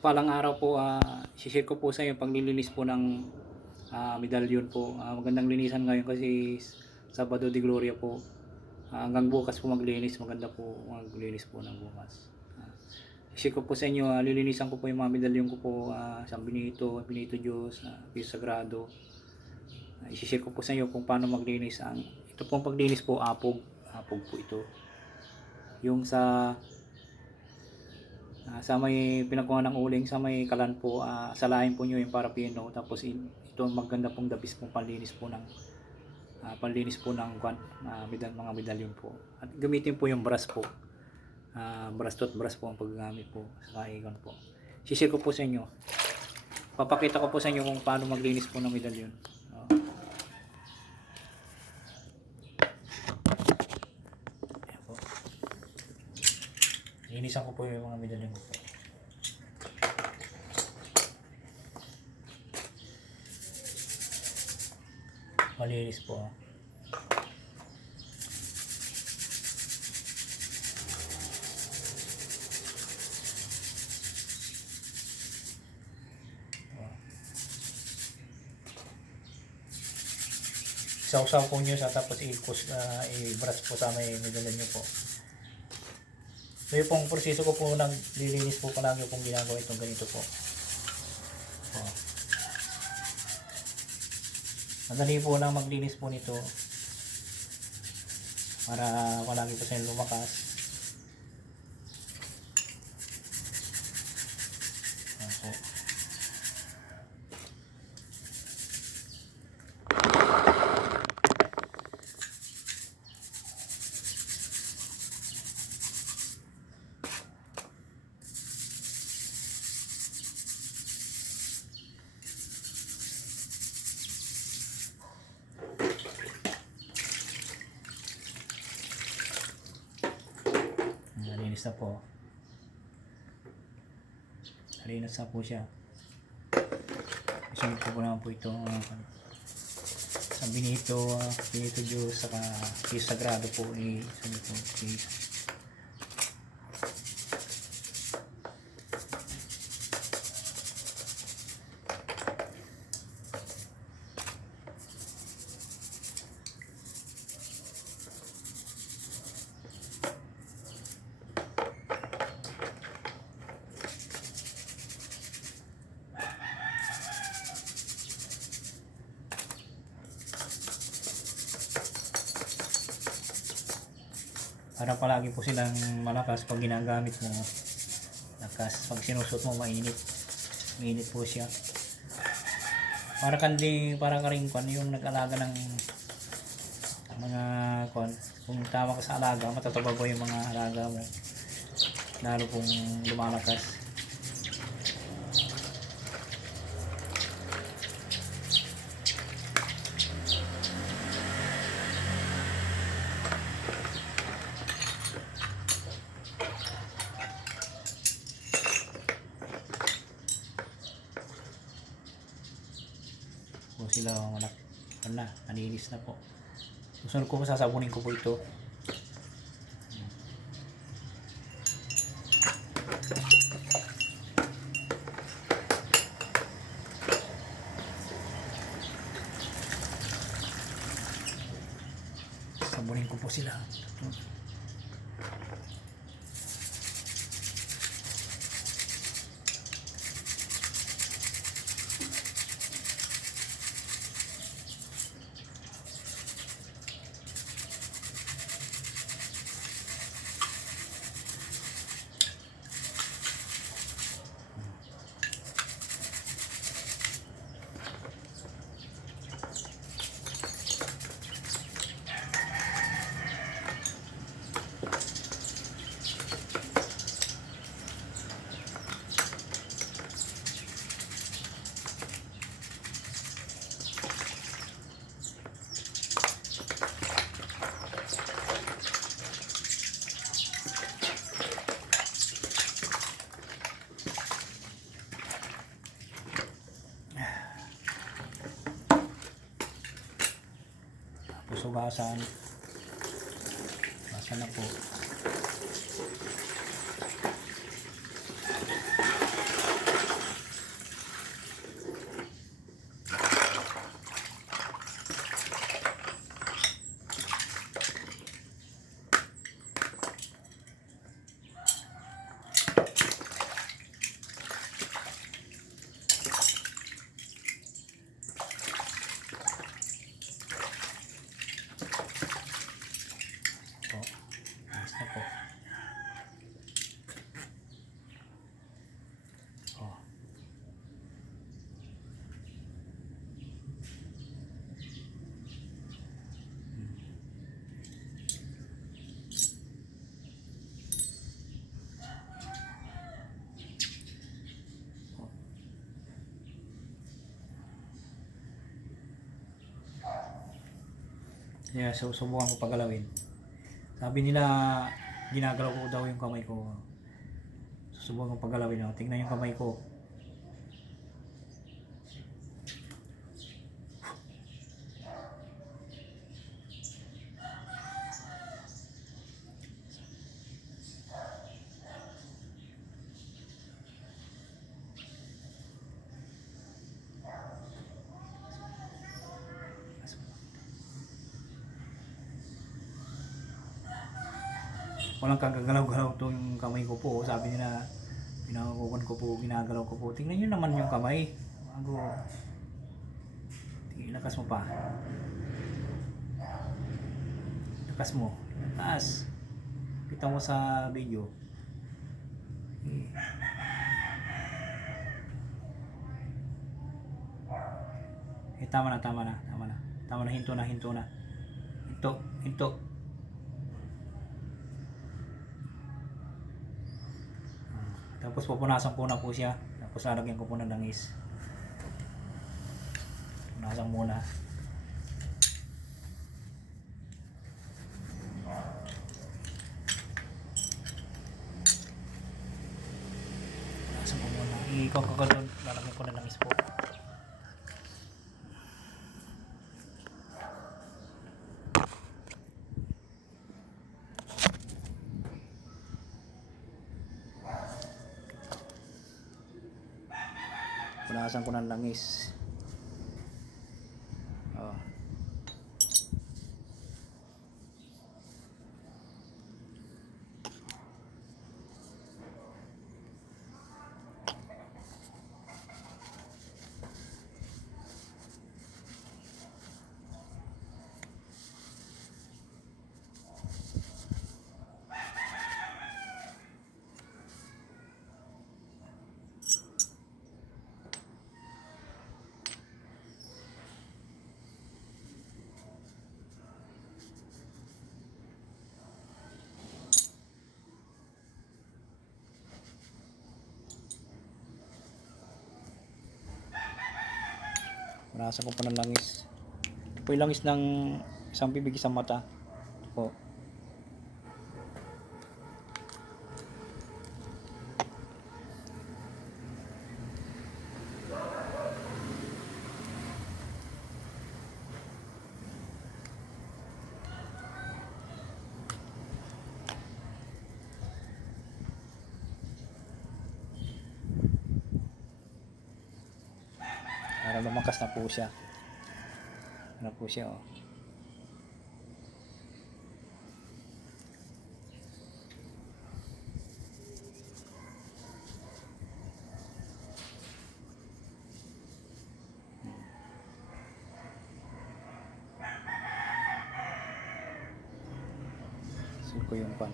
Palang araw po, share ko po sa inyo paglilinis po ng medalyon po. Magandang linisan ngayon kasi Sabado de Gloria po. Hanggang bukas po maglinis, maganda po maglinis po ng bukas. Share ko po sa inyo, lilinisan ko po yung mga medalyon ko po, San Benito, Benito Diyos, Piso Sagrado. I-share ko po sa inyo kung paano maglinis. Ito pong paglinis po, apog po ito. Yung sa may pinagkuha ng uling, sa may kalan po, salahin po nyo yung parapino, tapos ito maganda pong dabis pong panlinis po ng mga medalyon po. At gamitin po yung brush po, brush po ang paggamit po sa ikon po. Sishare ko po sa inyo, papakita ko po sa inyo kung paano maglinis po ng medalyon. Linisan ko po yung mga medalyon ko po. Malinis po. Sausaw po nyo sa tapos i-brush po sa may medalyon nyo po. So yung pong proseso ko po ng lilinis po palagi pong ginagawa itong ganito po. Madali po lang maglinis po nito para palagi po sa lumakas. Okay. Malinis na po. Malinis na po siya. Isunod ko po naman po ito sa Benito Diyos saka Piso Sagrado po. Isunod po. Para palagi po silang malakas pag ginagamit mo. Lakas pag sinusot mo mainit po siya. Para ka rin yung nag-alaga ng mga kung tama ka sa alaga, matataba po yung mga alaga mo, lalo pong lumalakas. Po sila nalinis na po. Susunod ko, sasabunin ko po ito. Sabunin ko po sila. Hugasan na po. Kaya susubukan ko pagalawin. Sabi nila, ginagalaw ko daw yung kamay ko. Susubukan ko pagalawin. Oh. Tingnan yung kamay ko. Walang kagagalaw-galaw itong kamay ko po. Sabi nila, pinakukuhan ko po, ginagalaw ko po. Tingnan nyo naman yung kamay. Bago. Lakas mo pa. Lakas mo. Lakas. Kita mo sa video. Tama na, tama na, tama na. Tama na, hinto na, hinto na. Hinto, hinto. Tapos pupunasan ko na po siya. Tapos lalagyan ko po ng langis. Punasan muna. Punasan ko muna. Lalagyan ko ng langis po. Punasan ko ng langis. Oh. Punasan ko po ng langis. Ito po yung langis ng isang bibig, isang mata. Ito po. Para lumakas na po siya. Ano po siya, oh. Suko ko yung pan.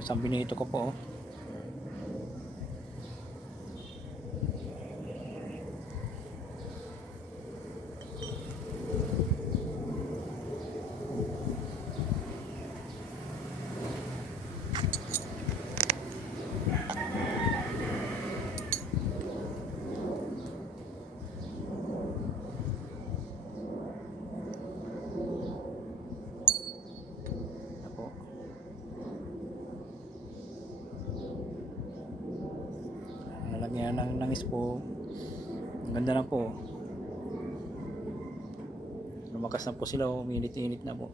Isang binito ko po, oh. Nalagyan ng langis po. Ang ganda na po. Lumakas na po sila, uminit-init na po.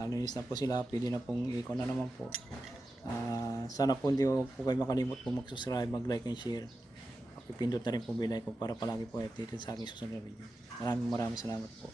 Nalinis na po sila, pwede na pong i-icon na naman po. Sana po hindi po kayo makalimot po mag-subscribe, mag-like and share. Pakipindot na rin po bell icon para palagi po updated sa aking susunod na video. Maraming salamat po.